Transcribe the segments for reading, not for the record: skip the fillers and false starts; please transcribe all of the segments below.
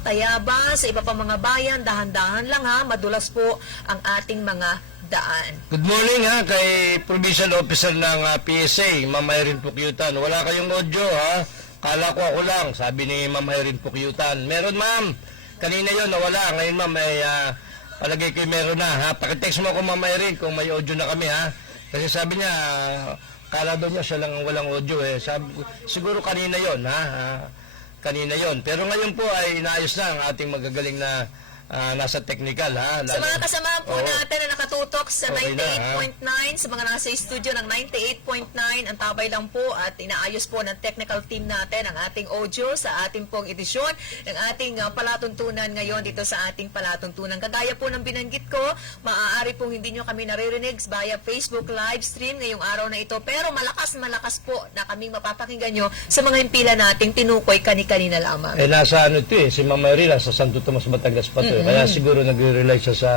Tayabas, sa iba pa mga bayan, dahan-dahan lang ha, madulas po ang ating mga daan. Good morning ha, kay Provincial Officer ng PSA, Ma'am Irene Pukyutan. Wala kayong audio ha, kala ko ako lang, sabi ni Ma'am Irene Pukyutan. Meron ma'am, kanina yon nawala, ngayon ma'am ay palagay ko meron na ha. Pakitext mo ako Ma'am Irene kung may audio na kami ha. Kasi sabi niya, kala daw niya siya lang ang walang audio eh. Siguro kanina yon ha. Kanina yon. Pero ngayon po ay inaayos na ang ating magagaling na nasa technical ha. Sa mga kasamahan po natin na nakatutok sa Okay 98.9, sa mga nasa studio ng 98.9, ang tabay lang po at inaayos po ng technical team natin ang ating audio sa ating pong edisyon ng ating palatuntunan ngayon dito sa ating palatuntunan. Kagaya po ng binanggit ko, maaari pong hindi nyo kami naririnig via Facebook live stream ngayong araw na ito, pero malakas po na kaming mapapakinggan nyo sa mga himpilan nating tinukoy kani-kanina lamang. Nasa ano ito eh, si Ma'am Irene sa Santo Tomas Batangas pa to. Kaya siguro nagre-rely siya sa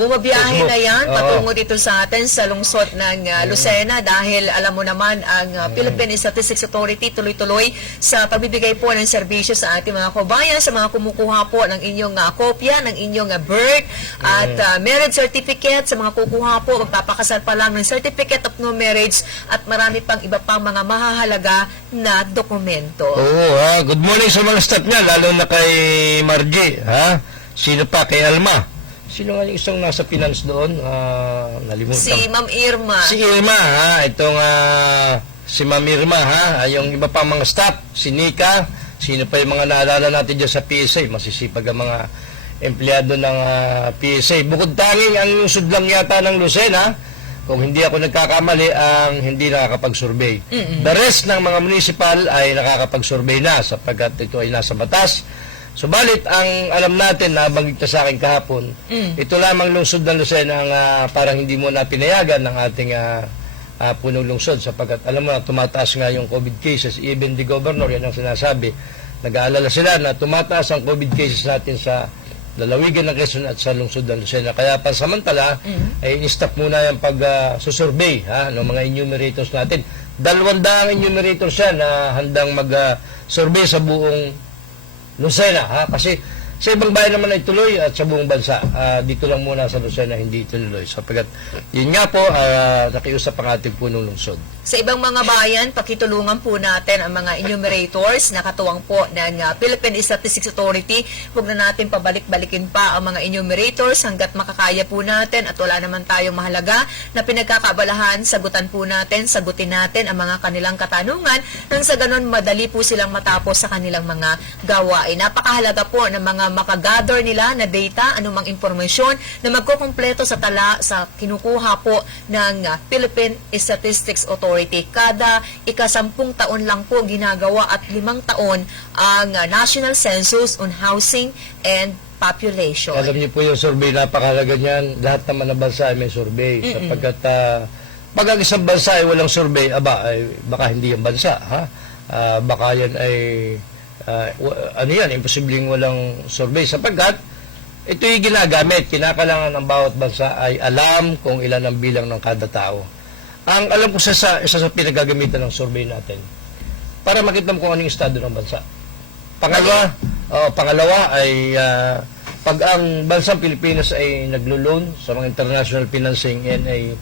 bumabiyahe na yan Oo. patungo dito sa atin sa lungsod ng Lucena dahil alam mo naman ang Philippine Statistics Authority tuloy-tuloy sa pagbibigay po ng serbisyo sa ating mga kabayan, sa mga kumukuha po ng inyong kopya, ng inyong birth at marriage certificate, sa mga kukuha po, magpapakasal pa lang ng certificate of no marriage at marami pang iba pang mga mahahalaga na dokumento. Oo ha, good morning sa mga staff niya, lalo na kay Margie ha. Sino pa? Kay Alma. Sino nga yung isang nasa finance doon? Nalimutan. Si Ma'am Irma. Si Irma, ha? Itong si Ma'am Irma, ha? Yung iba pa mga staff, si Nika, sino pa yung mga naalala natin dyan sa PSA? Masisipag ang mga empleyado ng PSA. Bukod tanging ang lungsod lang yata ng Lucena, kung hindi ako nagkakamali, ang hindi nakakapag-survey. The rest ng mga municipal ay nakakapag-survey na sapagkat ito ay nasa batas. Subalit, ang alam natin na banggit na sa akin kahapon, ito lamang lungsod ng Lucena ang parang hindi mo na pinayagan ng ating punong lungsod sapagkat alam mo na tumataas nga yung COVID cases. Even the governor, yan ang sinasabi. Nag-aalala sila na tumataas ang COVID cases natin sa lalawigan ng Quezon at sa lungsod ng Lucena. Kaya pansamantala, ay in-stop muna yung pag-survey ng mga enumerators natin. 200 enumerators yan na handang mag-survey sa buong Lucena, ha? Kasi sa ibang bayan naman ay tuloy at sa buong bansa. Dito lang muna sa Lucena hindi tuloy. Sapagkat yun nga po, nakiusap ang ating punong lungsod. Sa ibang mga bayan, pakitulungan po natin ang mga enumerators na katuwang po ng Philippine Statistics Authority. Huwag na natin pabalik-balikin pa ang mga enumerators hanggat makakaya po natin at wala naman tayong mahalaga na pinagkakabalahan, sagutin natin ang mga kanilang katanungan nang sa ganon madali po silang matapos sa kanilang mga gawain. Napakahalaga po ng mga makagather nila na data, anumang impormasyon na magkukumpleto sa tala sa kinukuha po ng Philippine Statistics Authority. Kada ika-10 taon lang po ginagawa at 5 taon ang National Census on Housing and Population. Alam niyo po yung survey, napakahalaga niyan. Lahat naman ng bansa ay may survey. Sapagkat pag ang isang bansa ay walang survey, baka hindi yung bansa. Ha? Baka yan ay imposibleng walang survey. Sapagkat ito yung ginagamit. Kinakailangan ng bawat bansa ay alam kung ilan ang bilang ng kada tao. Ang alam ko isa sa pinagagamitan ng survey natin para makita mo kung ano yung estado ng bansa. Pangalawa ay pag ang bansang Pilipinas ay naglo-loan sa mga international financing ay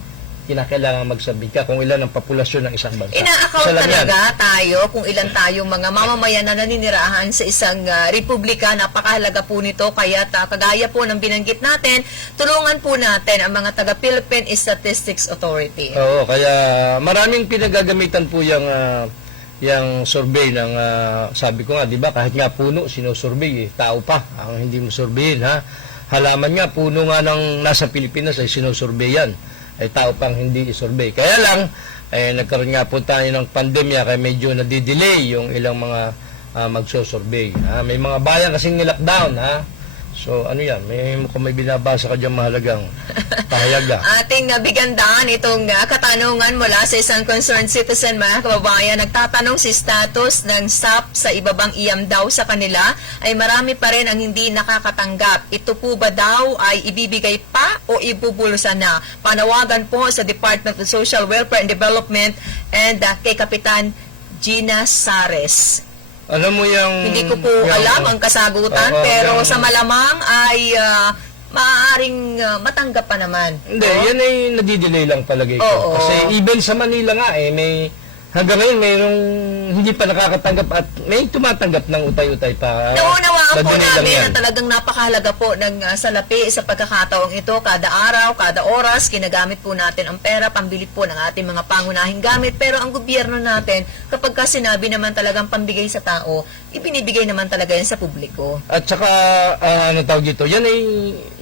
kinakailangan magsabi ka kung ilan ang populasyon ng isang bansa. Ina-account talaga tayo kung ilan tayong mga mamamayan na naninirahan sa isang republika. Napakahalaga po nito. Kaya kagaya po ng binanggit natin, tulungan po natin ang mga taga-Philippine Statistics Authority. Oo, kaya maraming pinagagamitan po yung survey ng, sabi ko nga, di ba, kahit nga puno, sinusurvey, tao pa, ang hindi mo surveyin, ha? Halaman nga, puno nga ng nasa Pilipinas ay sinusurvey yan. Ay tao pang hindi isurvey. Kaya lang, nagkaroon nga po tayo ng pandemya kaya medyo nadidelay yung ilang mga magsusurvey. May mga bayan kasing nilockdown, ha? So, ano yan? Kung may binabasa ka dyan mahalagang pahayaga. Ating nabigandaan itong katanungan mula sa isang concerned citizen, mga kababayan. Nagtatanong si status ng SAP sa ibabang iyam daw sa kanila ay marami pa rin ang hindi nakakatanggap. Ito po ba daw ay ibibigay pa o ibubulsa na? Panawagan po sa Department of Social Welfare and Development and kay Kapitan Gina Sares. Alam mo yung... Hindi ko po alam ang kasagutan, pero sa malamang ay maaaring matanggap pa naman. Hindi, yan ay nadidelay lang palagay ko. Oo. Kasi even sa Manila nga may hanggang ngayon mayroong hindi pa nakakatanggap at may tumatanggap ng utay-utay pa. Naunawaan po Nadelay lang namin yan. na talagang napakahalaga po ng salapi sa pagkakataong ito. Kada araw, kada oras, ginagamit po natin ang pera, pambili po ng ating mga pangunahing gamit. Pero ang gobyerno natin, kapag ka sinabi naman talagang pambigay sa tao, ibinibigay naman talaga yan sa publiko. At saka, ano tawag dito, yan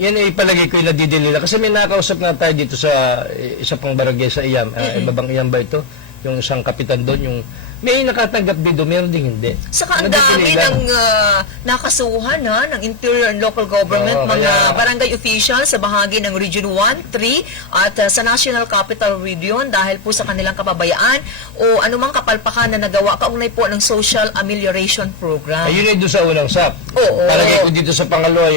ay palagay ko yung nadidelay lang. Kasi may nakausap na tayo dito sa isa pang barangay sa Iyam. Ibabang Iyam ba ito? Yung isang kapitan doon, yung may nakatanggap dito, meron din hindi. Saka ang dami ng nakasuhan ng Interior and Local Government, Oo, mga kaya- barangay officials sa bahagi ng Region 1, 3 at sa National Capital Region dahil po sa kanilang kapabayaan o anumang kapalpakan na nagawa kaugnay po ng Social Amelioration Program. Ayun ay doon sa unang SAP. Oo. Palagay ko dito sa pangalawa,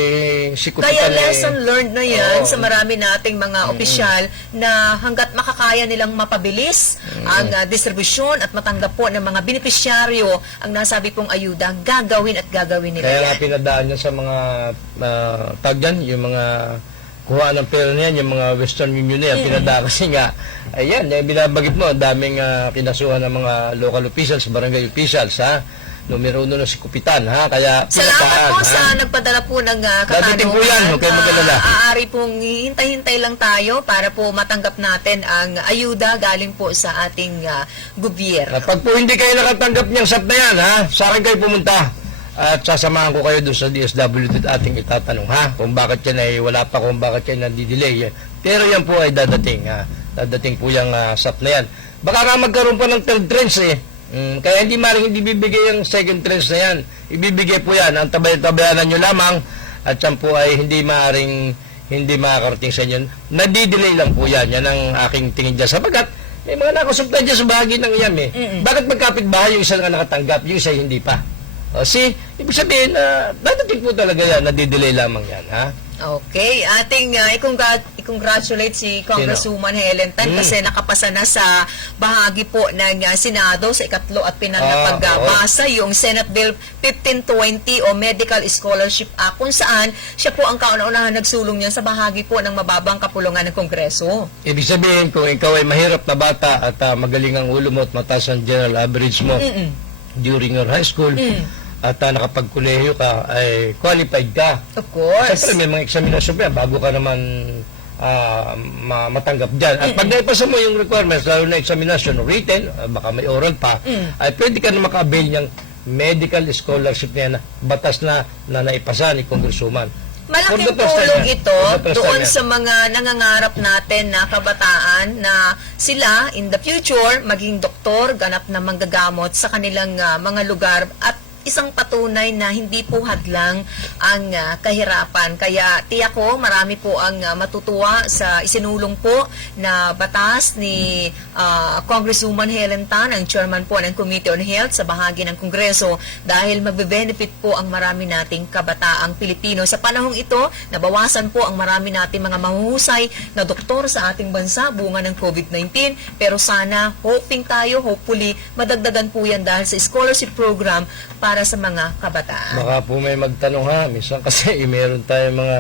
si Kupitan Kaya lesson learned na yan Oo. sa marami nating mga opisyal na hanggat makakaya nilang mapabilis ang distribusyon at matanggap po ng mga benepisyaryo ang nasabi pong ayuda, gagawin at gagawin nila Kaya yan. nga pinadaan niya sa mga tagdan, yung mga kuha ng pera niyan, yung mga Western Union na yan, pinadaan kasi nga, ayan, binabagit mo, daming kinasuhan ng mga local officials, barangay officials, ha? Numero 1 na si Kupitan, ha? Kaya Salamat po ha? sa nagpadala po ng Dadating po yan, huwag kayo mag-alala. Aari pong hintay-hintay lang tayo para po matanggap natin ang ayuda galing po sa ating gobyerno. Pag po hindi kayo nakatanggap niyang SAP na yan, ha? Sa akin kayo pumunta. At sasamahan ko kayo doon sa DSWD at ating itatanong, ha? Kung bakit yan ay wala pa, kung bakit yan nadidelay. Pero yan po ay dadating, ha? Dadating po yung SAP na yan. Baka nga magkaroon pa ng third tranche, eh. Kaya hindi maring hindi bibigay yung second tranche na yan. Ibibigay po yan. Ang tabay-tabayanan nyo lamang at yan po ay hindi maring hindi makakarating sa inyo. Nadidelay lang po yan. Yan ang aking tingin dyan. Sabagat, may mga nakasubtay dyan sa bahagi ng iyam, eh. Bakit magkapit-bahay yung isa na nakatanggap, yung isa hindi pa? O, ibig sabihin, dadating po talaga yan. Nadidelay lamang yan, ha? Okay, ating i-congratulate si Congresswoman Helen Tan kasi nakapasa na sa bahagi po ng Senado sa ikatlo at pinal na pagbasa yung Senate Bill 1520 o Medical Scholarship Act kung saan siya po ang kauna-unahan nagsulong niyan sa bahagi po ng mababang kapulungan ng Kongreso. Ibig sabihin, kung ikaw ay mahirap na bata at magaling ang ulo mo at mataas ang general average mo during your high school, at nakapagkolehiyo ka, ay qualified ka. Of course. Siyempre, may mga examination pa yan bago ka naman matanggap dyan. At pag naipasa mo yung requirements, lalo na examination, written, baka may oral pa, ay pwede ka na maka-avail niyang medical scholarship niya na batas na naipasa ni Congresswoman. Malaking tulong ito doon sa mga nangangarap natin na kabataan na sila in the future maging doktor, ganap na manggagamot sa kanilang mga lugar at isang patunay na hindi po hadlang ang kahirapan. Kaya tiyak ko marami po ang matutuwa sa isinulong po na batas ni Congresswoman Helen Tan, ang chairman po ng Committee on Health sa bahagi ng Kongreso dahil magbe-benefit po ang marami nating kabataang Pilipino. Sa panahong ito, nabawasan po ang marami nating mga mahuhusay na doktor sa ating bansa bunga ng COVID-19 pero sana hopefully madagdagan po yan dahil sa scholarship program para sa mga kabataan. Baka po may magtanong, ha, minsan kasi meron tayong mga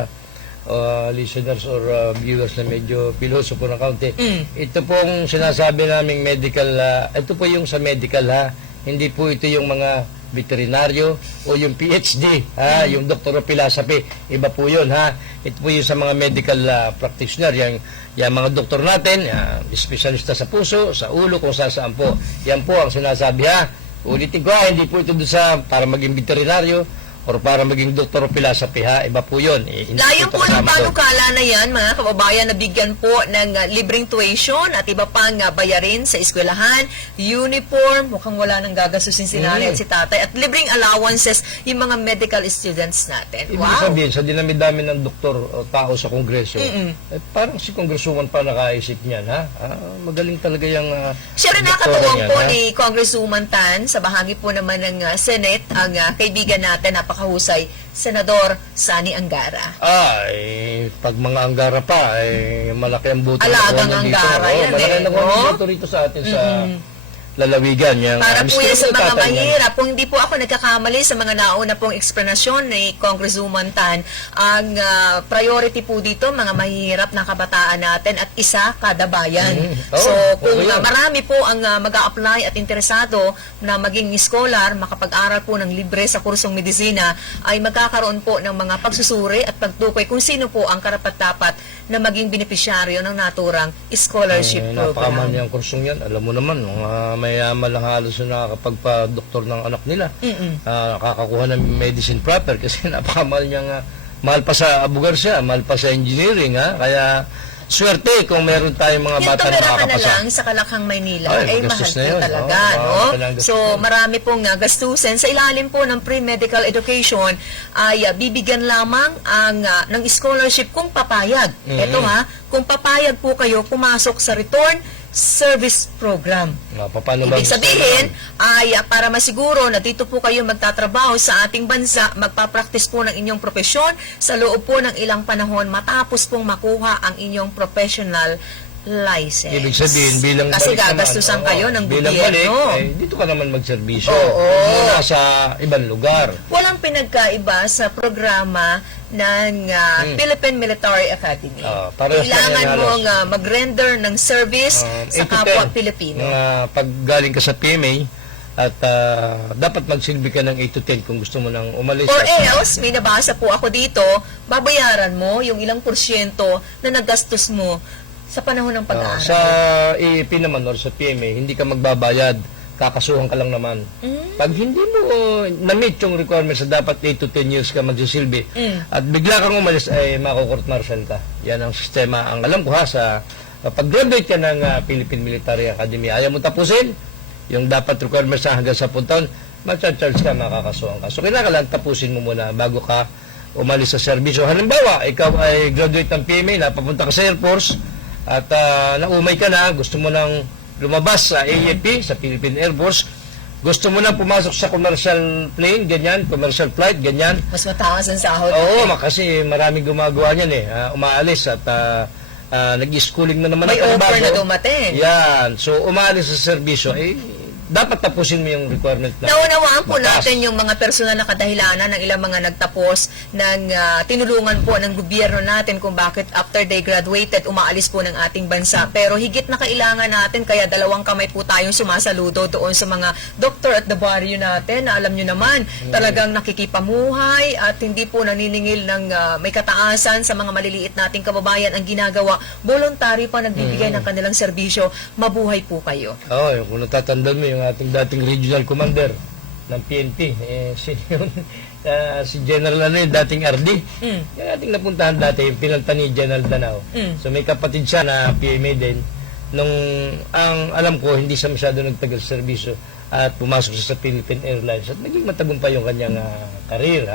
listeners or viewers na medyo piloso po ng kaunti. Ito pong sinasabi naming medical, ito po yung sa medical, ha, hindi po ito yung mga veterinaryo o yung PhD, ha, yung Doctor of Philosophy, iba po yun, ha. Ito po yung sa mga medical practitioner, yung mga doktor natin, espesyalista sa puso, sa ulo, kung saan po. Yan po ang sinasabi, ha. Ulitin ko, hindi po ito doon sa para maging veterinaryo or para maging doktor o philosophy, ha? Iba po yun. Layo po ng panukala na yan, mga kababayan, na bigyan po ng libreng tuition at iba pang bayarin sa eskwelahan, uniform, mukhang wala nang gagasusin si nanay at si tatay, at libreng allowances yung mga medical students natin. Ibig Wow! sabihin, sa dinami-dami ng doktor o tao sa Kongreso, parang si Congresswoman pa nakaisip niyan, ha? Magaling talaga yung Siya rin nakatuwang po ni Congresswoman Tan sa bahagi po naman ng Senate, ang kaibigan natin, napakahusay, Senador Sani Angara. Pag mga Angara pa, malaki ang buto. Alagang Angara yan, malaki eh, na no? buto rito sa atin sa lalawigan. Yung, Para po yan sa mga tatay niyan. mahirap. Kung hindi po ako nagkakamali sa mga nauna pong eksplanasyon ni Congresswoman Tan, ang priority po dito, mga mahirap na kabataan natin at isa kada bayan. So, kung marami po ang mag-a-apply at interesado na maging scholar, makapag-aral po ng libre sa kursong medisina, ay magkakaroon po ng mga pagsusuri at pagtukoy kung sino po ang karapat-dapat na maging benepisyaryo ng naturang scholarship program. Napakaman yung kursong yan. Alam mo naman, mga mayaman lang halos na nakakapagpa-doktor ng anak nila. Nakakakuha ng medicine proper kasi napakamahal niya nga. Mahal pa sa abugarsiya, mahal pa sa engineering. Kaya swerte kung meron tayong mga Yung bata na tumira ka na makakapasa. lang sa Kalakhang Maynila Ay, ay mahal gastos na po yun. talaga, Oo, no? gastos So, na. marami pong gastusin. Sa ilalim po ng pre-medical education ay bibigyan lamang ng scholarship kung papayag. Ito kung papayag po kayo pumasok sa return service program. Paano ba Ibig sabihin ay para masiguro na dito po kayo magtatrabaho sa ating bansa, magpapractice po ng inyong profesyon sa loob po ng ilang panahon matapos pong makuha ang inyong professional license. Ibig sabihin, bilang kasi balik gagastusan naman, kayo ng bilang balik, gobyerno. dito ka naman magserbisyo. Oo. Muna sa ibang lugar. Walang pinagkaiba sa programa ng Philippine Military Academy. Parehas Kailangan lang yan, mong mag-render ng service sa 8 to kapwa 10. Pilipino. Pag galing ka sa PMA, at dapat magsilbi ka ng 8 to 10 kung gusto mo nang umalis. Or else, may nabasa po ako dito, babayaran mo yung ilang porsyento na nagastos mo sa panahon ng pag-aaral. Sa EEP naman or sa PMA, hindi ka magbabayad. Kakasuhan ka lang naman. Pag hindi mo na-meet yung requirements na dapat 8 to 10 years ka magsisilbi at bigla kang umalis, ay mako-court martial ka. Yan ang sistema. Ang alam ko sa pag-graduate ka ng Philippine Military Academy, ayaw mo tapusin yung dapat requirements na hanggang 10 taon, mag-charge ka, makakasuhan ka. So, kailangan tapusin mo muna bago ka umalis sa serbisyo. Halimbawa, ikaw ay graduate ng PMA, napapunta ka sa Air Force, at naumay ka na, gusto mo nang lumabas sa AFP, sa Philippine Air Force, gusto mo nang pumasok sa commercial plane, ganyan, commercial flight, ganyan. Mas mataas ang sahod. Oo, kasi maraming gumagawa niyan umaalis at nag-schooling na naman. May offer na dumating. Yan. So, umaalis sa serbisyo, dapat tapusin mo yung requirement na Naunawaan po mataas. natin yung mga personal na kadahilanan ng ilang mga nagtapos ng tinulungan po ng gobyerno natin kung bakit after they graduated, umaalis po ng ating bansa. Pero higit na kailangan natin, kaya dalawang kamay po tayong sumasaludo doon sa mga doktor at the barrio natin na alam nyo naman, talagang nakikipamuhay at hindi po naniningil ng may kataasan sa mga maliliit nating kababayan ang ginagawa. Voluntary pa nagbibigay ng kanilang serbisyo. Mabuhay po kayo. Oo, kung natatandaan mo yung ating dating regional commander ng PNP, si General dating RD. Yung ating napuntahan dati, pinalta ni General Danao. So may kapatid siya na PMA din. Nung ang alam ko, hindi siya masyado nagtagal sa serbisyo at pumasok siya sa Philippine Airlines at naging matagumpay yung kanyang karir.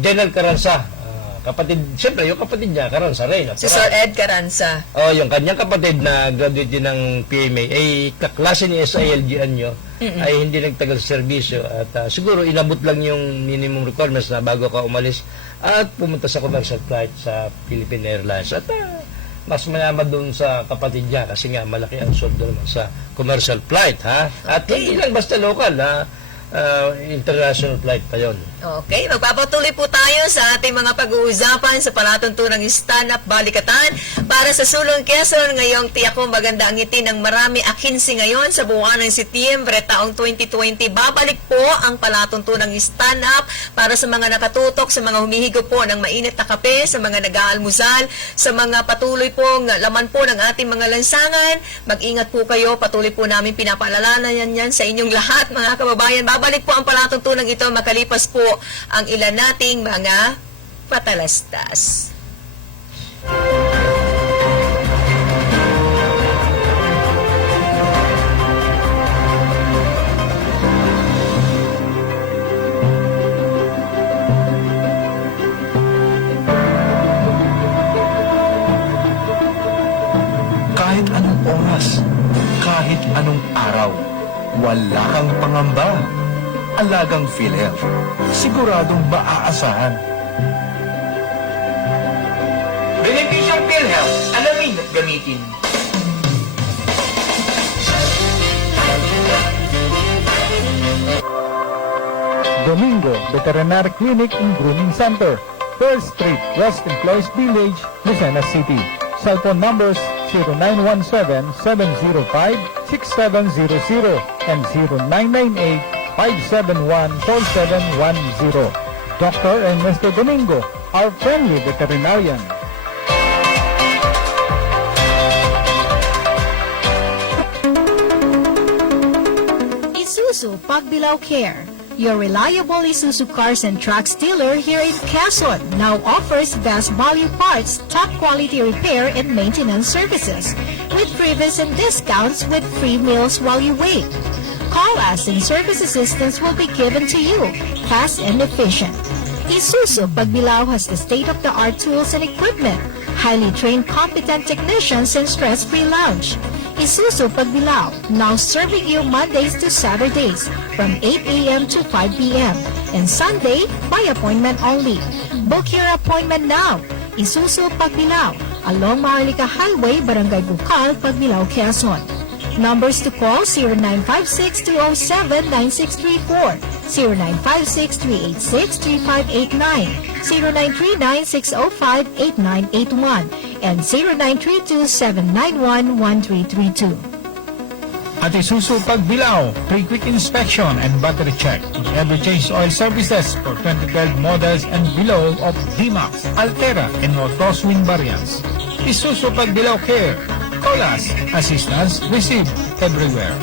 General Caranza, kapatid, siyempre yung kapatid niya, Caranza rin. Si Sir Ed Caranza. Yung kanyang kapatid na graduate din ng PMA ay kaklase ni SILG Anyo ay hindi nagtagal sa serbisyo at siguro inabot lang yung minimum requirements na bago ka umalis at pumunta sa commercial flight sa Philippine Airlines at mas mayaman doon sa kapatid niya kasi nga malaki ang sweldo naman sa commercial flight at hindi lang basta local international flight pa yun. Okay, magpapatuloy po tayo sa ating mga pag-uusapan sa palatuntunang stand-up balikatan para sa Sulong Quezon. Ngayong tiyak ko maganda ang ngiti ng marami akinsi ngayon sa buwan ng Setyembre taong 2020. Babalik po ang palatuntunang stand-up para sa mga nakatutok, sa mga humihigop po ng mainit na kape, sa mga nag-aalmusal, sa mga patuloy pong laman po ng ating mga lansangan. Mag-ingat po kayo, patuloy po namin pinapaalalanan yan sa inyong lahat mga kababayan. Babalik po ang palatuntunang ito makalipas po ang ilan nating mga patalastas. Kahit anong oras, kahit anong araw, wala kang pangamba. Alagang PhilHealth, siguradong maaasahan. Benepisyong PhilHealth, alamin at gamitin. Domingo Veterinary Clinic and Grooming Center, 3rd Street, West Employees Village, Lucena City. Cell phone numbers 0917-705-6700 and 0998-571-4710. Dr. and Mr. Domingo, our friendly veterinarian. Isuzu Pagbilao Care, your reliable Isuzu cars and trucks dealer here in Quezon, now offers best value parts, top quality repair and maintenance services, with freebies and discounts with free meals while you wait. Call us and service assistance will be given to you, fast and efficient. Isuzu Pagbilao has the state-of-the-art tools and equipment, highly trained competent technicians and stress-free lounge. Isuzu Pagbilao, now serving you Mondays to Saturdays from 8 a.m. to 5 p.m. and Sunday by appointment only. Book your appointment now. Isuzu Pagbilao, along Maharlika Highway, Barangay Bukal, Pagbilao, Quezon. Numbers to call 0956-207-9634, 0956-386-3589, 0939-605-8981, and 0932-791-1332. At Isuzu Pagbilao, free quick inspection and battery check. Every change oil services for 2012 models and below of D-Max, Altera, and Autos Wing variants. Isuzu Pagbilao Care. Call us. Assistance received everywhere.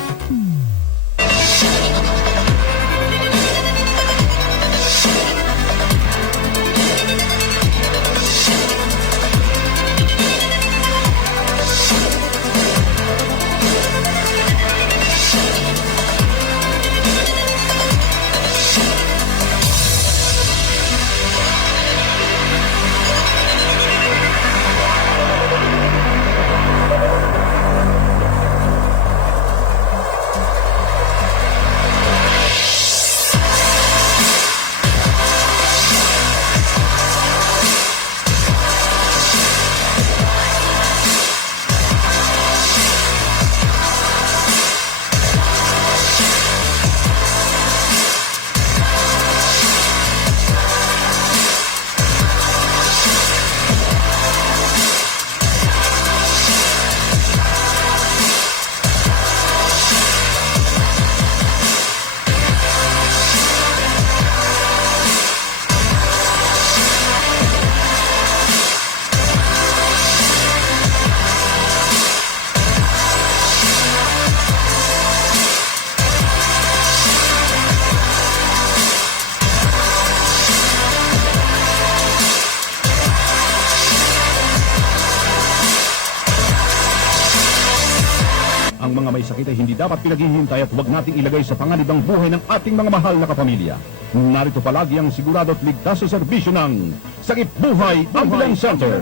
Ang mga may sakit ay hindi dapat pinaghihintay at huwag nating ilagay sa panganibang buhay ng ating mga mahal na kapamilya. Narito palagi ang sigurado at ligtas sa serbisyo ng Sakip Buhay Ambulance Center.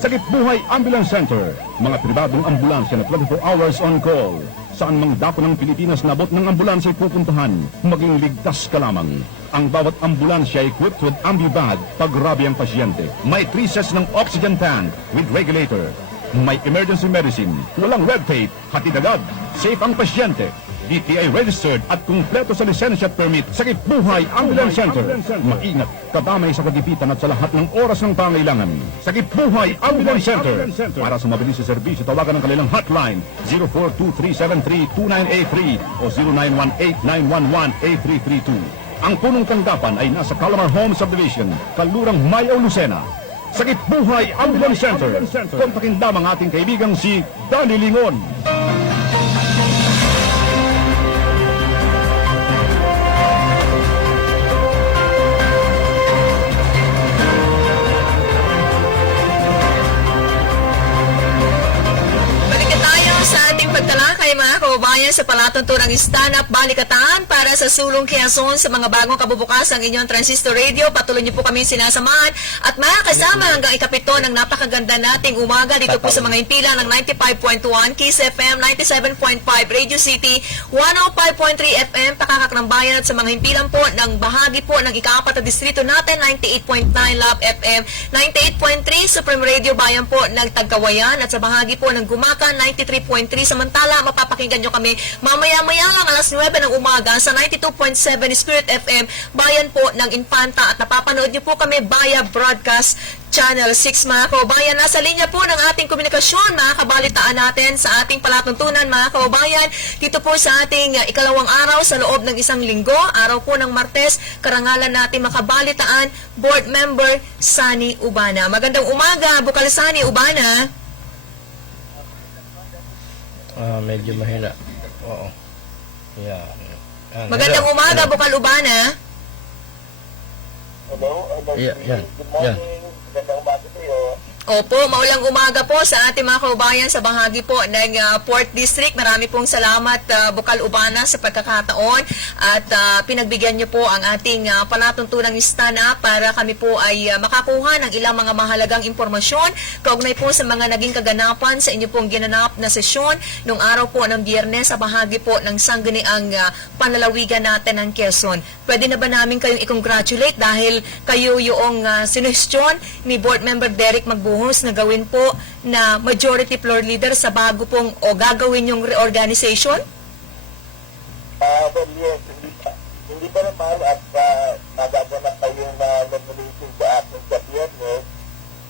Sakip Buhay Ambulance Center. Mga pribadong ambulansya na 24 hours on call. Saan mang dako ng Pilipinas na abot ng ambulansya ay pupuntahan, maging ligtas ka lamang. Ang bawat ambulansya ay equipped with ambubad pag rabi ang pasyente. May 3 sets ng oxygen tank with regulator. May emergency medicine, walang red tape, hatid agad, safe ang pasyente. DTI registered at kumpleto sa lisensya at permit. Sakip Buhay Ambulance Center. Maingat, kadamay sa kagipitan at sa lahat ng oras ng pangailangan. Sakip Buhay Ambulance Center. Para sa mabilis sa serbisyo, tawagan ang kanilang hotline 0423732983 o 0918-911-8332. Ang punong tanggapan ay nasa Calamar Home Subdivision, Kalurang Mayaw, Lucena. Sakip Buhay Ambulance Center. Kontakin lamang ating kaibigang si Danny Lingon. Pagtalakay mga kababayan sa palatuntunang stand-up balikatan para sa Sulong Quezon sa mga bagong kabubukas ng inyong transistor radio. Patuloy niyo po kami sinasamahan at makakasama hanggang ikapito ng napakaganda nating umaga dito po sa mga impila ng 95.1 Kiss FM, 97.5 Radio City, 105.3 FM Pakakak ng Bayan at sa mga himpilan po ng bahagi po ng ika-4 na distrito natin, 98.9 Love FM, 98.3 Supreme Radio Bayan po ng Tagkawayan at sa bahagi po ng Gumakan, 93.3 Samantala, mapapakinggan nyo kami Mamaya-maya lang alas 9 ng umaga sa 92.7 Spirit FM, bayan po ng Infanta, at napapanood niyo po kami via broadcast Channel 6, mga kababayan. Nasa linya po ng ating komunikasyon, mga kabalitaan natin sa ating palatuntunan, mga kababayan, dito po sa ating ikalawang araw sa loob ng isang linggo, araw po ng Martes, karangalan natin makabalitaan, Board Member Sani Ubana. Magandang umaga, Bukal Sani Ubana. Medyo mahina. Oo. Yan. Magandang Hello. umaga, Hello. Bukal Ubana. Yan. Magandang umaga sa iyo. Opo, maulang umaga po sa ating mga kaubayan sa bahagi po ng Port District. Marami pong salamat, Bukal Ubana, sa pagkakataon at pinagbigyan niyo po ang ating palatuntunang stand-up para kami po ay makakuha ng ilang mga mahalagang impormasyon kaugnay po sa mga naging kaganapan sa inyo pong ginanap na sesyon nung araw po ng Biyernes sa bahagi po ng sangguniang panlalawigan natin ng Quezon. Pwede na ba namin kayong i-congratulate dahil kayo yung sinestyon ni Board Member Derek Magbuhos na gawin po na majority floor leader sa bago pong o gagawin yung reorganization? Well, yes, hindi pa naman at nagaganap pa yung nomination sa akin sa Biyernes.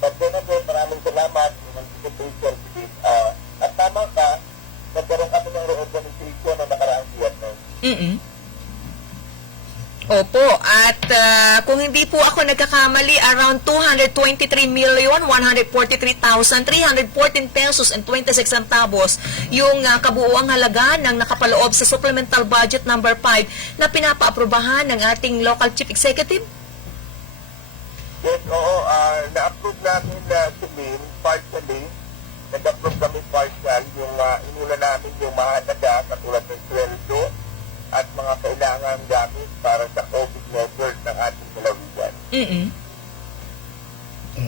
But then again, maraming salamat ng invitation. At tama ka, nagkaroon kami ng reorganization na nakaraang Biyernes. Opo, at kung hindi po ako nagkakamali, around 223,143,314 pesos and 26 centavos yung kabuuang halaga ng nakapaloob sa Supplemental Budget number 5 na pinapaaprobahan ng ating local chief executive. Yes, oo. Na-approve namin Celine, partially. Nag-approve kami partial. Yung inula namin yung mahalaga katulad ng sweldo at mga kailangan gamit para sa COVID measures ng ating lalawigan.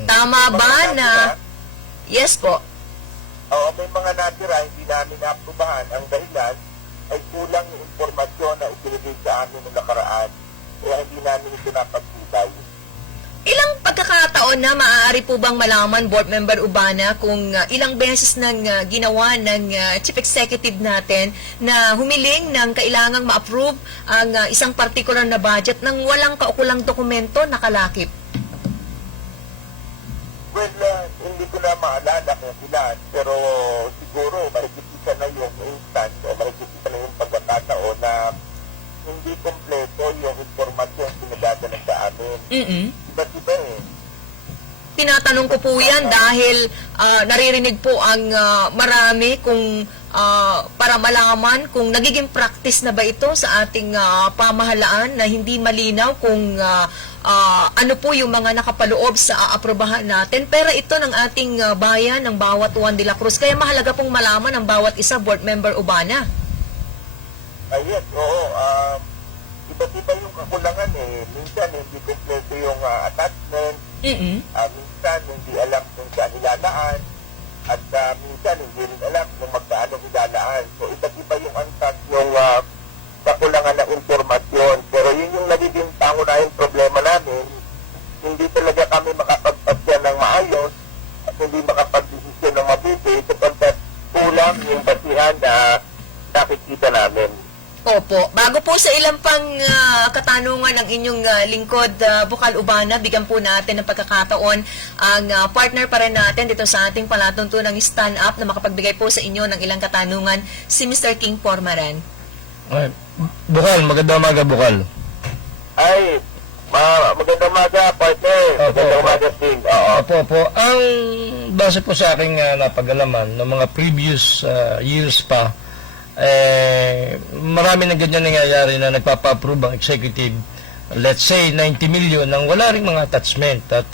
Tama ba na... Yes po. Oo, may mga natira, hindi namin naaprubahan. Ang dahilan ay kulang yung impormasyon na ibinigay sa amin noong nakaraan. Kaya hindi namin ito napagbibay. Ilang pagkakataon na maaari po bang malaman, Board Member Ubana, kung ilang beses nang ginawa ng Chief Executive natin na humiling ng kailangang ma-approve ang isang particular na budget nang walang kaukulang dokumento nakalakip? Well, hindi ko na maalala kung ilan, pero siguro mahigit isa na yung instance o mahigit isa na yung pagkakataon na hindi kompleto yung informasyon pinagdadala sa amin. Iba't iba eh. Tinatanong ko po yan dahil naririnig po ang marami kung para malaman kung nagiging practice na ba ito sa ating pamahalaan na hindi malinaw kung ano po yung mga nakapaloob sa aprobahan natin. Pero ito ng ating bayan, ng bawat Juan de la Cruz. Kaya mahalaga pong malaman ng bawat isa, Board Member Ubana. Yes, oo. Iba't iba yung kakulangan eh. Minsan hindi kompleto yung attachment. Minsan hindi alam kung saan ilalaan. At minsan hindi rin alam kung magkaano ilalaan. So iba't iba yung antas yung kakulangan ng informasyon. Pero yun yung nagiging pangunahing problema namin. Hindi talaga kami makapagpasya ng maayos at hindi makapag-desisyon ng mabuti sapagkat kulang yung basihan na nakikita namin. Opo. Bago po sa ilang pang katanungan ng inyong lingkod, Bukal Ubana, bigyan po natin ng pagkakataon ang partner pa rin natin dito sa ating palatuntunang stand-up na makapagbigay po sa inyo ng ilang katanungan, si Mr. King Pormaran. Ay, Bukal, magandang umaga, Bukal. Ay, magandang umaga, partner. Magandang umaga, Sting. Opo. Ang base po sa aking napag-alaman ng mga previous years pa, marami na ganyan nangyayari na nagpapa-approve ang executive, let's say 90 million nang wala ring mga attachment. At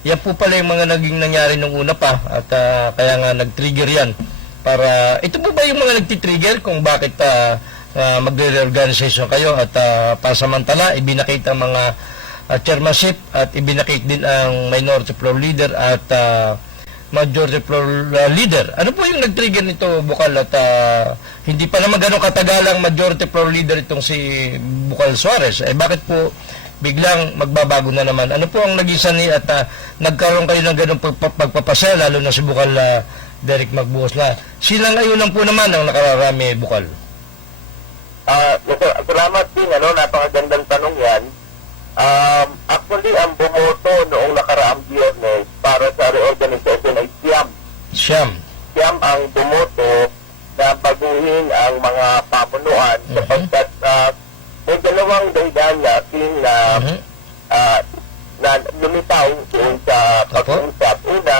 yan po pala yung mga naging nangyari nung una pa at kaya nga nag-trigger yan. Para, ito po ba yung mga nagtitrigger kung bakit magre-reorganization kayo at pasamantala ibinakit ang mga chairmanship at ibinakit din ang minority floor leader at majority floor leader. Ano po yung nag-trigger nito, Bukal? At hindi pa naman ganun katagalang majority floor leader itong si Bukal Suarez. Bakit po biglang magbabago na naman? Ano po ang naging sanhi at nagkaroon kayo ng ganung pagpapasya, lalo na si Bukal Derek Magbuhos na sila ngayon lang po naman ang nakararami, Bukal? Salamat din, napakagandang tanong yan. Actually, ang bumoto noong nakaraang Biyernes para sa reorganization ay Siyam. Siyam ang bumoto na baguhin ang mga pamunuan sapagkat may dalawang dahilan natin na lumitaw doon sa pag-usap. Una,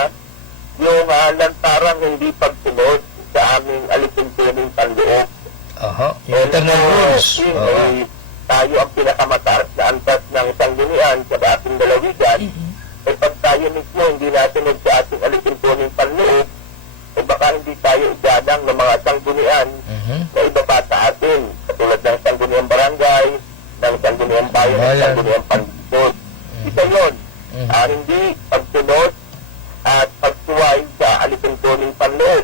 yung lantarang hindi pagsunod sa aming alituntuning panloob. Yung internal rules. Tayo ang pinakamataas na antas ng sanggunian sa ating dalawigan. Pag tayo mismo hindi nasunod sa ating alituntuning panloob, baka hindi tayo igadang ng mga sanggunian na ibaba sa atin. Katulad ng sangguniang barangay, ng sangguniang bayan, ng sangguniang panloob. Ito yun. Hindi pagsunod at pagsuway sa alituntuning panloob.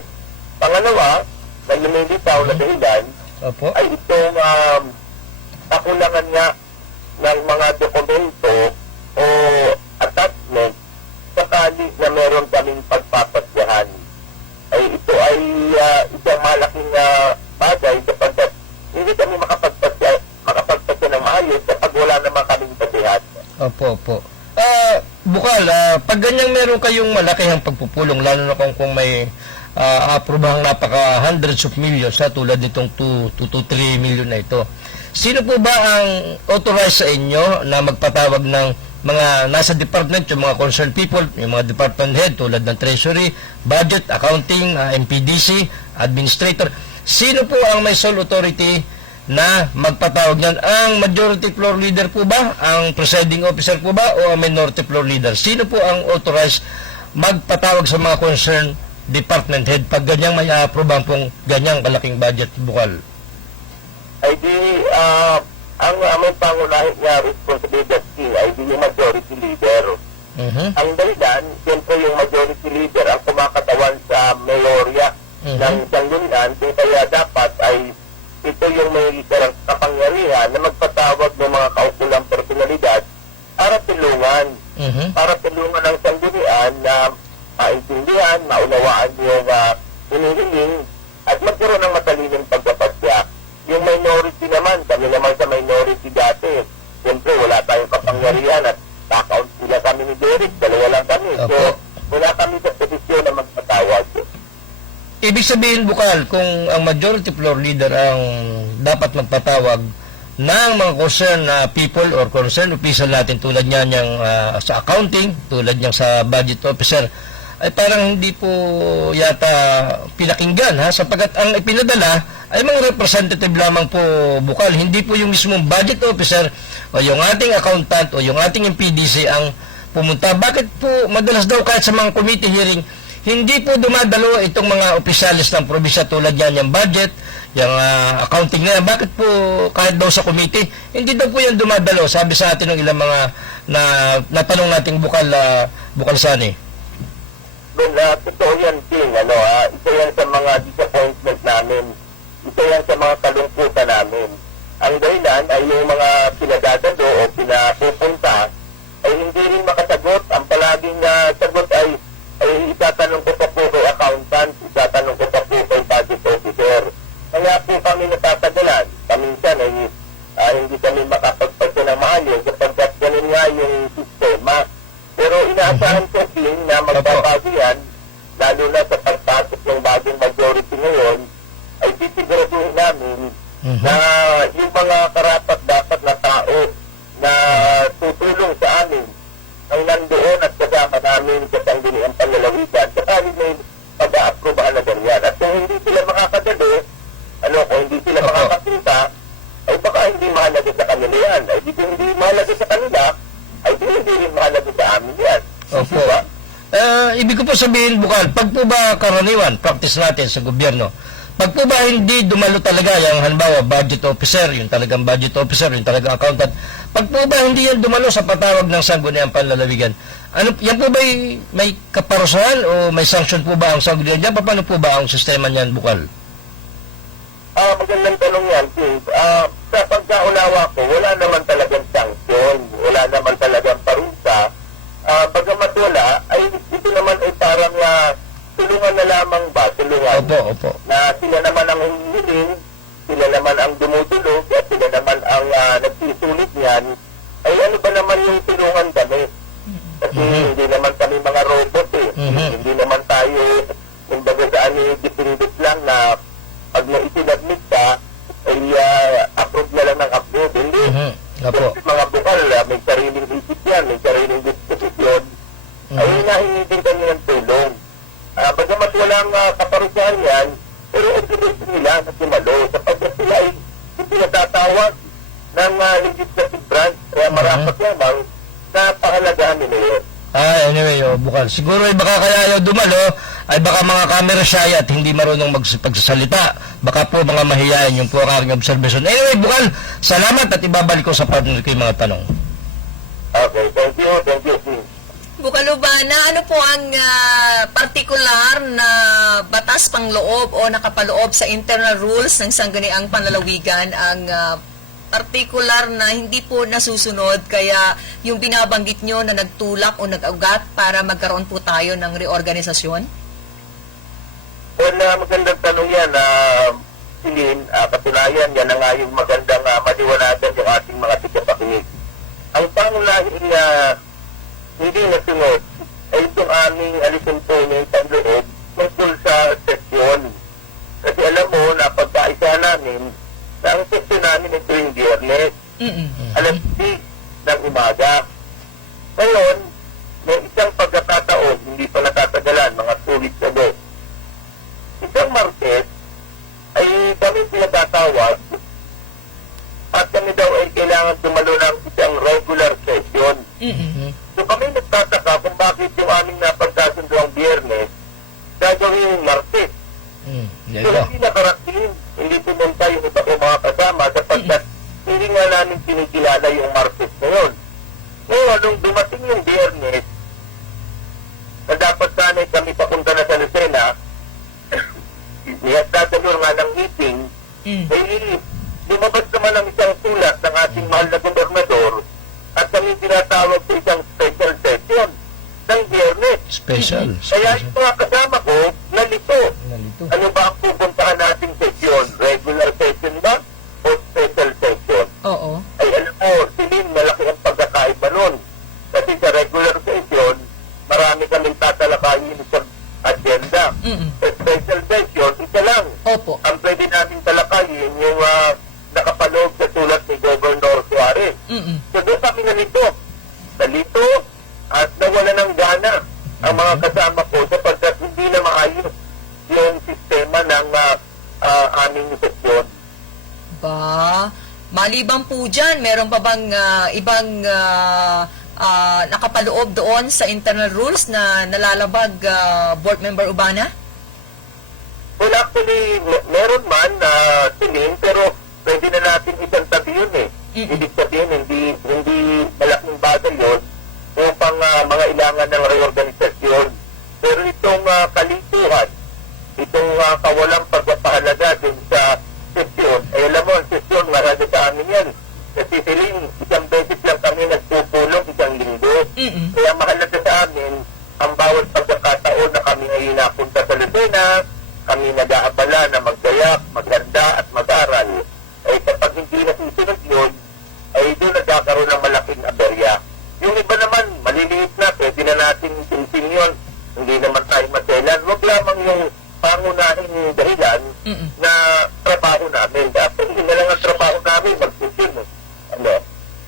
Pangalawa, na lumilitaw na dahilan ay itong kakulangan nga ng mga dokumento o attachment sakali na meron kaming pagpapasyahan. Ay ito ay isang malaking bagay sapagkat hindi kami makapagpasya ng maayos kapag wala naman kaming basihan. Opo. Bukal, pag ganyang meron kayong malakihang pagpupulong, lalo na kung may aprobahang napaka hundreds of millions, tulad nitong 2 to 3 million na ito. Sino po ba ang authorized sa inyo na magpatawag ng mga nasa department, yung mga concerned people, yung mga department head tulad ng treasury, budget, accounting, MPDC, administrator? Sino po ang may sole authority na magpatawag niyan? Ang majority floor leader po ba? Ang presiding officer po ba? O ang minority floor leader? Sino po ang authorized magpatawag sa mga concerned department head pag ganyang may approbang pong ganyang kalaking budget, Bukal? Ay di, ang aming pangunahing responsibility ay di yung majority leader. Ang dahilan, siyempre yung majority leader ang kumakatawan sa mayorya ng sanggunian, kaya dapat ay ito yung may kapangyarihan na magpatawag ng mga kaukulang personalidad para tulungan ang sanggunian na maintindihan, maunawaan yung hinihiling at magkaroon ng matalinong pagpapasya. Yung minority naman, kami naman sa minority dati, siyempre wala tayong kapangyarihan at kakaunti sila kami ni Derek, dalawa lang kami. So, wala kami sa posisyon na magpatawag. Ibig sabihin, Bukal, kung ang majority floor leader ang dapat magpatawag ng mga concerned people or concerned official natin tulad niya niyang sa accounting, tulad niyang sa budget officer, ay parang hindi po yata pinakinggan, sapagkat ang ipinadala ay mga representative lamang po, Bukal. Hindi po yung mismong budget officer o yung ating accountant o yung ating MPDC ang pumunta. Bakit po madalas daw kahit sa mga committee hearing, hindi po dumadalo itong mga opisyalis ng probinsya tulad yan, yung budget, yung accounting na yan. Bakit po kahit daw sa committee, hindi daw po yan dumadalo? Sabi sa atin ng ilang mga natanong nating Bukal Sani. Totoo yan, King. Ito yan sa mga disappointment namin. Ito yan sa mga kalungkutan namin. Ang dahilan ay yung mga pinadadalo o pinapupunta ay hindi rin makasagot. Ang palaging sagot ay itatanong ko pa po kay accountant, itatanong ko pa po kay budget officer. Kaya po kami natatagalan. Paminsan ay hindi kami makapagpasya ng maayos sapagkat ganun nga yung sistema. Pero inaasahan ko din na magbabago yan, lalo na sa pagpasok ng bagong majority ngayon, ay sisiguraduhin namin na yung mga karapat-dapat na tao na tutulong sa amin ang nandoon at kasama namin sa sangguniang panlalawigan, sakali may pag-a-approbahan na ganyan. At kung hindi sila makakadali, kung hindi sila makakakita, ay baka hindi mahalaga sa kanila yan. Ay di hindi mahalaga sa kanila, ay hindi rin mahalaga sa amin yan. Opo. Ibig ko po sabihin, Bukal, pag po ba karaniwan, practice natin sa gobyerno, pag po ba hindi dumalo talaga yung halimbawa budget officer, yung talagang budget officer, yung talagang accountant, pag po ba hindi yan dumalo sa patawag ng sangguniang panlalawigan, yan po ba may kaparusahan o may sanction po ba ang sanggunian dyan? Paano po ba ang sistema niyan, Bukal? Magandang tanong yan, King. Sa pagkaunawa ko, wala naman talagang sanction, wala naman talagang parusa. Bagamat wala, ay ito naman ay parang tulungan na lamang ba? Tulungan. Opo. Na sila naman ang humihiling, sila naman ang dumudulog at sila naman ang nagsusulit niyan, ay ano ba naman yung tulungan kami? Kasi hindi naman kami mga robot eh. Hindi naman tayo, kumbaga saan dipindot lang na pag isinadmit ka, ay approve na lang ng approve. Hindi. Opo. Kasi mga bukal, may sariling isip yan, may sariling disposisyon, ay hinahingi din kami ng tulong. Bagamat walang kaparusahan yan, pero obligation nila na sumalo sapagkat sila ay hindi natatawag ng legislative branch. Kaya marapat lamang na pahalagahan nila yun. Anyway, bukal. Siguro ay baka kaya ayaw dumalo, ay baka mga camera shy at hindi marunong magpagsasalita. Baka po mga mahihayin yung po ang aking observation. Anyway, bukal, salamat at ibabalik ko sa partner ko yung mga tanong. Okay, thank you. Bukalubana, ano po ang partikular na batas pangloob o nakapaloob sa internal rules ng Sangguniang Panlalawigan ang partikular na hindi po nasusunod kaya yung binabanggit nyo na nagtulak o nag-ugat para magkaroon po tayo ng reorganisasyon? Well, magandang tanong yan, Celine. Patunayan, yan na nga yung magandang maliwanagan yung ating mga tigapakinig. Ang pangunahing hindi nasunod ay itong aming alisuntunin sa loob tungkol sa sesyon. Kasi alam mo na pagkaisa namin na ang sesyon namin ito yung Biyernes, alas 10 ng umaga. Ngayon, may isang pagkakataon, hindi pa natatagalan, mga 2 weeks ago. Isang Martes ay kami pinatatawag at kami daw ay kailangan dumalo ng isang regular session. So kami nagtataka kung bakit yung aming napagkasundo ang Biyernes gagawin yung Martes. So hindi nakarating, hindi pumunta yung iba ko mga kasama sapagkat hindi nga namin kinikilala yung Martes ngayon. Ngayon, nung dumating yung Biyernes, na dapat sana kami papunta na sa Lucena, niyagdadalur nga ng meeting, ay lumabas naman ang isang sulat ng ating mahal na gobernador at kami tinatawag sa isang special session ng Biyernes. Special. Kaya yung mga kasama ko, nalito. Ano ba ang pupuntahan nating session? Regular session ba? O special session? Oo. Ay alam mo, Celine, malaki ang pagkakaiba nun. Kasi sa regular session, marami kaming tatalakayin sa agenda. Sa special session, isa lang. Opo. Ang pwede namin talakayin yung nakapaloob sa sulat ni Governor Suarez. So doon kami nalito at nawala ng gana ang mga kasama ko sapagkat hindi na maayos yung sistema ng aming sesyon. Ba, maliban po dyan, meron pa bang ibang nakapaloob doon sa internal rules na nalalabag Board Member Ubana? Well, actually, meron man, Celine, pero pwede na natin isang tabi yun eh. Ibig sabihin, hindi malaking bagay yun yung pang mga ilangan ng reorganisasyon. Pero itong kalituhan, itong kawalang pagpapahalaga din sa sesyon, ay alam mo, ang sesyon, mahalaga sa amin yan. Kasi Celine, isang beses lang kami nagpupulong, isang linggo. Kaya mahalaga sa amin ang bawat pagkakataon na kami ay napunta sa Lucena, kami nag-aabala na maggayak, maghanda at mag-aral. Ay kapag hindi nasusunod yun, ay doon nagkakaroon ng malaking aberya. Yung iba naman, maliliit na, pwede na natin tusin yun. Hindi naman tayo maselan. Huwag lamang yung pangunahing dahilan na trabaho namin. Dapat hindi na lang ang trabaho namin, mag-tusin. Ano?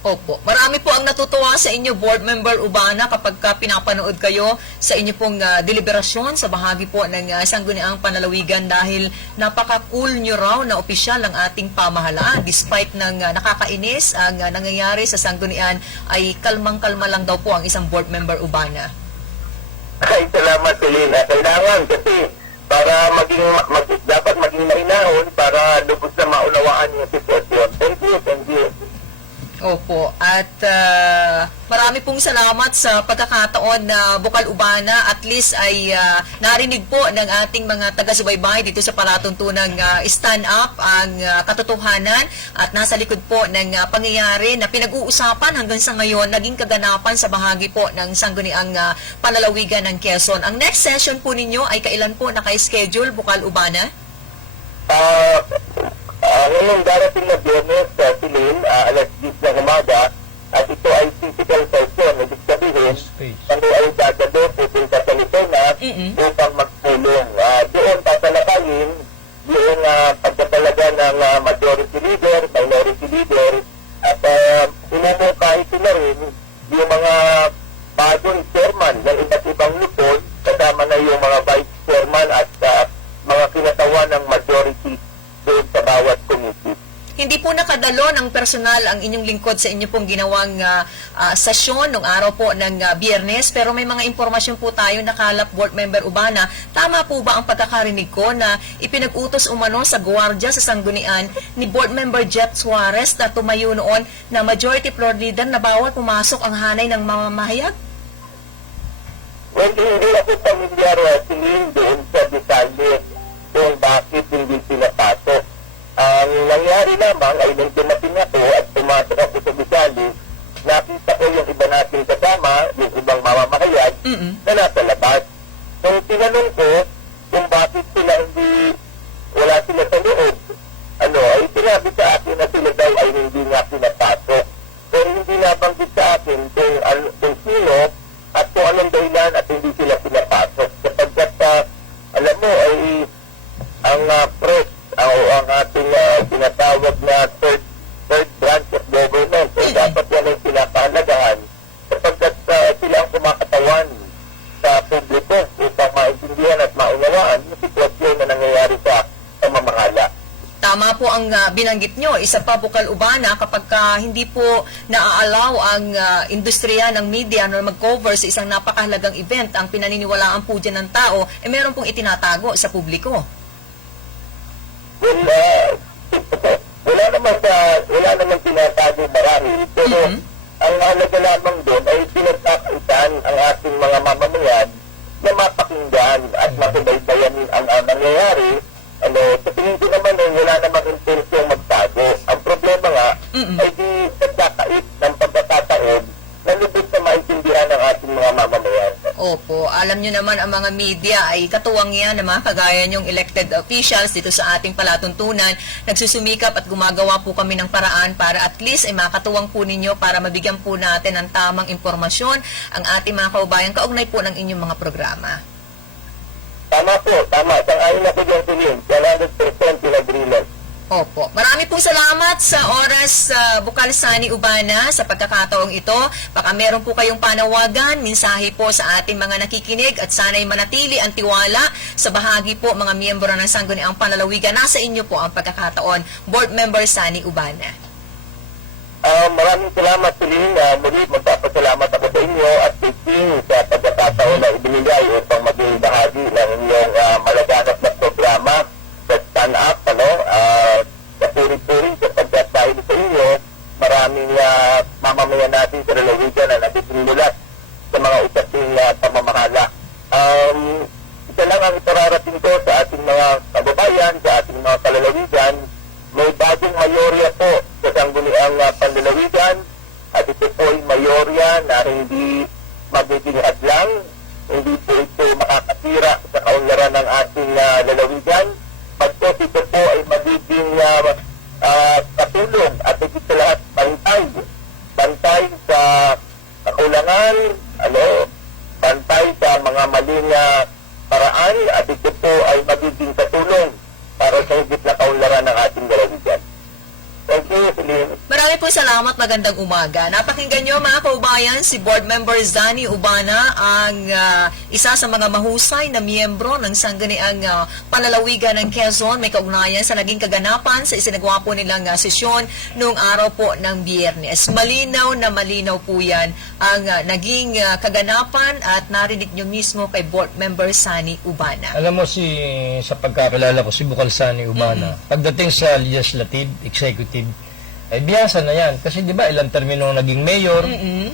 Opo. Marami po ang natutuwa sa inyo, Board Member Ubana, kapag pinapanood kayo sa inyo pong deliberasyon sa bahagi po ng Sangguniang Panlalawigan dahil napaka-cool nyo raw na opisyal ng ating pamahalaan. Despite ng nakakainis ang nangyayari sa Sanggunian, ay kalmang-kalma lang daw po ang isang Board Member Ubana. Ay, salamat, Selena. Kailangan kasi para dapat maging mainahon para lubos na maunawaan yung sitwasyon. Thank you. Opo. At marami pong salamat sa pagkakataon na Bukal Ubana. At least ay narinig po ng ating mga taga-subaybay dito sa palatuntunang stand up ang katotohanan at nasa likod po ng pangyayari na pinag-uusapan hanggang sa ngayon naging kaganapan sa bahagi po ng Sangguniang Panlalawigan ng Quezon. Ang next session po ninyo ay kailan po naka-schedule, Bukal Ubana? Ngayong darating na Biyernes, Celine, alas 10 ng umaga, at ito ay physical session. Ibig sabihin, kami ay dadalo, pupunta sa Lucena upang magpulong. Doon tatalakayin yung pagkatalaga ng majority leader, minority leader, at inumungkahi ko na rin yung mga bagong chairman ng iba't ibang lupon, kasama na yung mga vice chairman at mga kinatawan ng majority doon sa bawat committee. Hindi po nakadalo ng personal ang inyong lingkod sa inyo pong ginawang sesyon nung araw po ng Biyernes, pero may mga impormasyon po tayo nakalap Board Member Ubana. Tama po ba ang pagkakarinig ko na ipinag-utos umano sa gwardiya sa sanggunian ni Board Member Jet Suarez na tumayo noon na majority floor leader na bawal pumasok ang hanay ng mamamahayag? Well, hindi ako pamilyar doon sa detalye kung bakit hindi pinapasok. Ang nangyari lamang ay nung dumating ako at pumasok ako sa Bisali, nakita ko yung iba nating kasama, yung ibang mamamahayag na nasa labas. Nung tinanong ko kung bakit sila wala sila sa loob, ay sinabi sa akin na sila daw ay hindi nga pinapasok. Pero hindi nabanggit sa akin kung sino at kung anong dahilan at hindi sila pinapasok. Kapagkat, alam mo, ay ang press, ang ating tinatawag na third branch of government. So, dapat yan ang pinapahalagahan sapagkat sila ang kumakatawan sa publiko upang maintindihan at maunawaan yung sitwasyon na nangyayari sa pamamahala. Tama po ang binanggit nyo. Isa pa, Bukal Ubana, kapag hindi po naa-allow ang industriya ng media na mag-cover sa isang napakahalagang event, ang pinaniniwalaan po dyan ng tao, meron pong itinatago sa publiko. Wala naman tinatago marami. Pero ang halaga lamang doon ay pinagkakaitan ang ating mga mamamayan na mapakinggan at masubaybayanin ang nangyayari. Sa tingin ko naman wala namang intensyong magtago. Ang problema nga ay di nagkakait ng pagkakataon na lubos na maintindihan ng ating mga mamamayan. Opo, alam nyo naman ang mga media ay katuwang yan na mga kagaya nyong elected officials dito sa ating palatuntunan. Nagsusumikap at gumagawa po kami ng paraan para at least ay makatuwang po ninyo para mabigyan po natin ng tamang impormasyon ang ating mga kaubayan kaugnay po ng inyong mga programa. Tama po, tama. Sang-ayon ako dyan sa inyo. 100% in agreement. Opo. Marami pong salamat sa oras Bukal Sani Ubana sa pagkakataong ito. Baka meron po kayong panawagan, mensahe po sa ating mga nakikinig at sana'y manatili ang tiwala sa bahagi po mga miyembro ng Sangguniang Panlalawigan. Nasa inyo po ang pagkakataon. Board Member Sani Ubana. Maraming salamat, Celine. Muli, magpapasalamat ako sa inyo at sa pagkakataon na ibinigay upang maging bahagi ng inyong malaganap na programa sa Stand Up, sa puri-puri, sapagkat dahil sa inyo, maraming mamamayan natin sa lalawigan na nagsimulat sa mga usaping pamamahala. Isa lang ang ipararating ko sa ating mga kababayan, sa ating mga kalalawigan. May bagong mayorya po sa Sangguniang Panlalawigan at ito po ay mayorya na hindi magiging hadlang, hindi po ito makakatira sa kaunlaran ng ating lalawigan. Pagkos ito po ay magiging katulong at ito sa lahat bantay sa kakulangan, bantay sa mga maling paraan at ito po ay magiging katulong para sa higit na kaunlaran ng ating lalawigan. Thank you, Celine. Marami po salamat, magandang umaga. Napakinggan nyo mga kaubayan, si Board Member Zani Ubana, ang isa sa mga mahusay na miyembro ng Sangguniang Panlalawigan ng Quezon. May kaugnayan sa naging kaganapan sa isinagawa po nilang sesyon noong araw po ng Biyernes. Malinaw na malinaw po yan ang naging kaganapan at narinig nyo mismo kay Board Member Zani Ubana. Alam mo, sa pagkakilala ko, si Bukal Sani Ubana, pagdating sa legislative, executive, ay biyasa na yan. Kasi di ba ilang termino naging mayor,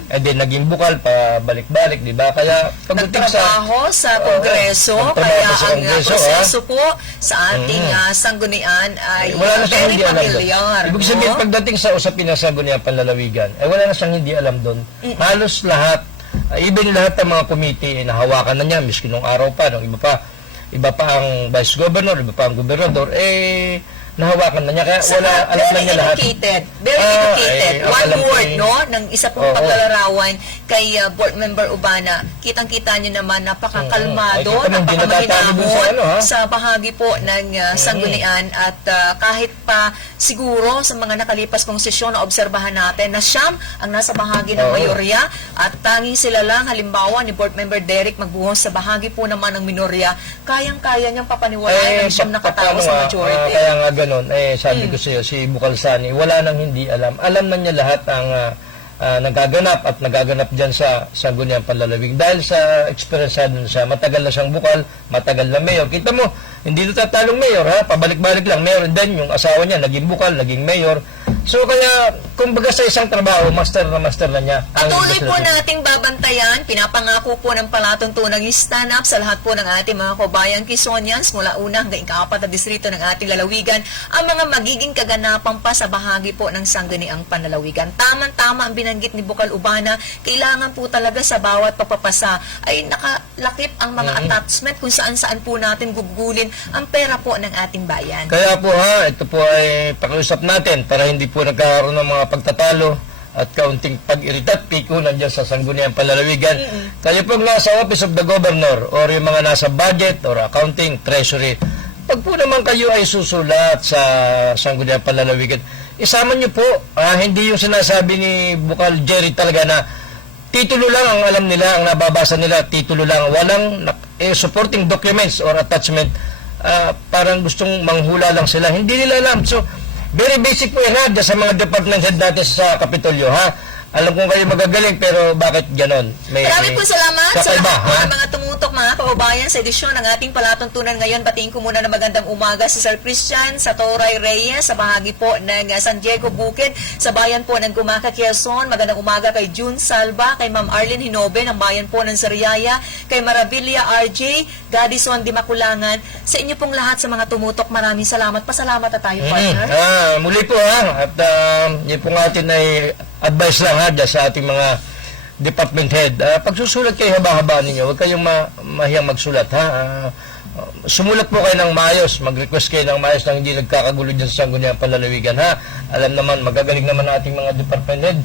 then naging bukal pa balik-balik, di ba? Kaya pagdating nagtrabaho sa Kongreso, kaya ang proseso po sa ating sanggunian ay wala na siyang very hindi alam familiar. doon. Ibig sabihin, pagdating sa usapin ng Sangguniang Panlalawigan, ay wala na siyang hindi alam doon. Halos lahat, even lahat ng mga committee, nahawakan na niya, miski nung araw pa, nung iba pa ang vice governor, iba pa ang gobernador, nahawakan na niya. Kaya wala, alam na niya lahat. Very educated. Ang One alam ko word, eh. no? Ng isa pong Oo. paglalarawan kay Board Member Ubana. Kitang-kita niyo naman, napakakalmado, Ay, kita mo, hindi natatalo dun sa ano, ha? sa bahagi po ng sanggunian. At kahit pa siguro sa mga nakalipas kong sesyon na obserbahan natin na siyam ang nasa bahagi ng Oo. mayorya at tanging sila lang, halimbawa ni Board Member Derek magbuhos sa bahagi po naman ng minorya, kayang-kaya niyang papaniwalayan ang siyam na katao sa majority. Kaya nga ganun, sabi ko sa'yo, si Bukalsani, wala nang hindi alam. Alam na niya lahat ang nagaganap at nagaganap dyan sa Sangguniang Panlalawig. Dahil sa experience na siya, matagal na siyang bukal, matagal na mayor. Kita mo, hindi natatalong mayor, ha? Pabalik-balik lang. Mayor din, yung asawa niya, naging bukal, naging mayor. So kaya, kumbaga sa isang trabaho, master na niya. Patuloy po nating babantayan, pinapangako po ng palatuntunang stand up sa lahat po ng ating mga kabayan Quezonians mula una hanggang ika-4 na distrito ng ating lalawigan ang mga magiging kaganapan pa sa bahagi po ng Sangguniang Panlalawigan. Tamang-tama ang binanggit ni Bukal Ubana, kailangan po talaga sa bawat papapasa ay nakalakip ang mga attachment kung saan-saan po natin gugulin ang pera po ng ating bayan. Kaya po ito po ay pakiusap natin para hindi po nagkakaroon ng mga pagtatalo at kaunting pag-irita at pikunan dyan sa Sangguniang Panlalawigan. Kayo po nasa Office of the Governor or yung mga nasa budget or accounting, treasury, pag po naman kayo ay susulat sa Sangguniang Panlalawigan, isama nyo po, hindi yung sinasabi ni Bukal Jerry talaga na titulo lang ang alam nila, ang nababasa nila, titulo lang, walang supporting documents or attachment, parang gustong manghula lang sila, hindi nila alam. So, very basic po yan sa mga department head natin sa Kapitolyo, ha? Alam kong kayo magagaling, pero bakit ganon? Maraming po salamat sa kakaiba, lahat po ha? ng mga tumutok mga kaubayan sa edisyon ng ating palatuntunan ngayon. Batiin ko muna na magandang umaga si Sir Christian sa Toray Reyes sa bahagi po ng San Diego Bukid, sa bayan po ng Gumaca, Quezon. Magandang umaga kay June Salva, kay Ma'am Arlene Hinobe ng bayan po ng Sariaya, kay Maravilla RJ, Gadison Di Maculangan. Sa inyo pong lahat sa mga tumutok, maraming salamat. Pasalamat na tayo, partner. Muli po, ha? At yun po nga atin ay advice lang, ha, sa ating mga department head. Pagsusulat kayo, haba-haba ninyo. Huwag kayong mahiyang magsulat, ha? Sumulat po kayo ng maayos. Mag-request kayo ng maayos na hindi nagkakagulo dyan sa Sangguniang Panlalawigan, ha? Alam naman, magagaling naman ating mga department head.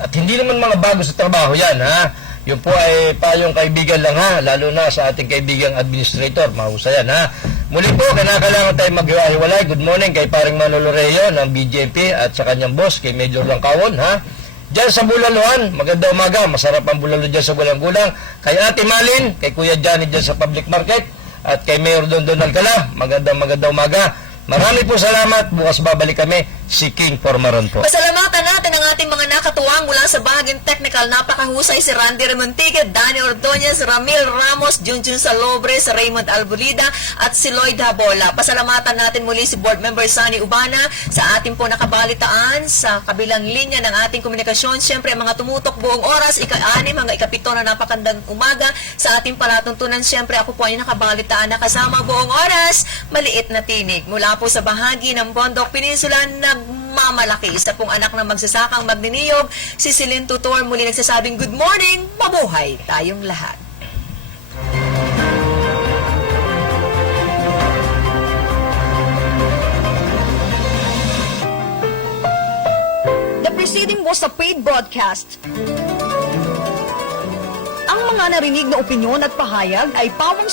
At hindi naman mga bago sa trabaho yan, ha? Yun po ay payong kaibigan lang, ha? Lalo na sa ating kaibigang administrator. Mahusay yan, ha? Muli po, kailangan tayo maghiwa-hiwalay. Good morning kay paring Manolo Reo ng BJP at sa kanyang boss, kay Major Langkawon, ha? Diyan sa Bulaluhan, maganda umaga, masarap ang bulalo dyan sa Gulang-Gulang. Kay Ate Malin, kay Kuya Johnny dyan sa Public Market, at kay Mayor Dondon Alcala, maganda umaga. Marami po salamat, bukas babalik kami, si King Formaron po. Pasalamatan natin ang ating mga nakatuwang mula sa bahaging technical. Napakahusay si Randy Remontigue, Danny Ordonez, Ramil Ramos, Junjun Salobre, si Raymond Albolida, at si Lloyd Habola. Pasalamatan natin muli si Board Member Sunny Ubana sa ating po nakabalitaan sa kabilang linya ng ating komunikasyon. Siyempre, mga tumutok buong oras, ika-6 hanggang ika-7 na napakandang umaga sa ating palatuntunan. Siyempre, ako po ay nakabalitaan na kasama buong oras, maliit na tinig. Mula po sa bahagi ng Bondok Peninsula, nagmamalaki. Isa pong anak ng magsasakang magniniyog, si Celine Tutor, muli nagsasabing good morning, mabuhay tayong lahat. The preceding was a paid broadcast. Ang mga narinig na opinyon at pahayag ay pawang